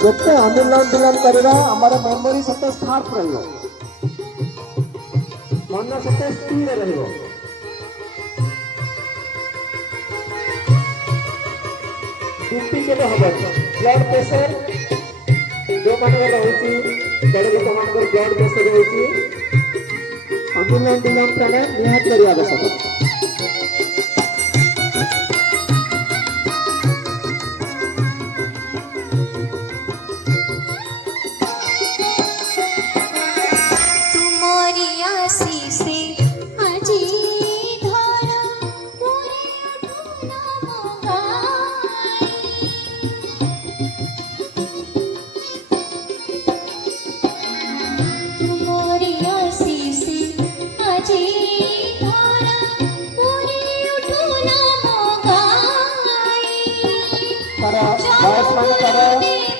ଯେତେ ଅନୁଲୋମ କରିବା ଆମର ମେମୋରି ସେତେ ସ୍ଥାପ ରହିବ, ମନ ସେତେ ସ୍ଥିର ରହିବ। BP କେବେ ହବନି, ବ୍ଲଡ ପ୍ରେସର ଯୋଉମାନଙ୍କର ରହୁଛି, ବଡ଼ ଲୋକମାନଙ୍କର ବ୍ଲଡ ପ୍ରେସର ରହୁଛି, ଅନୁଲୋମ ପ୍ରାଣାୟାମ ନିହାତି କରିବା ଆବଶ୍ୟକ। Para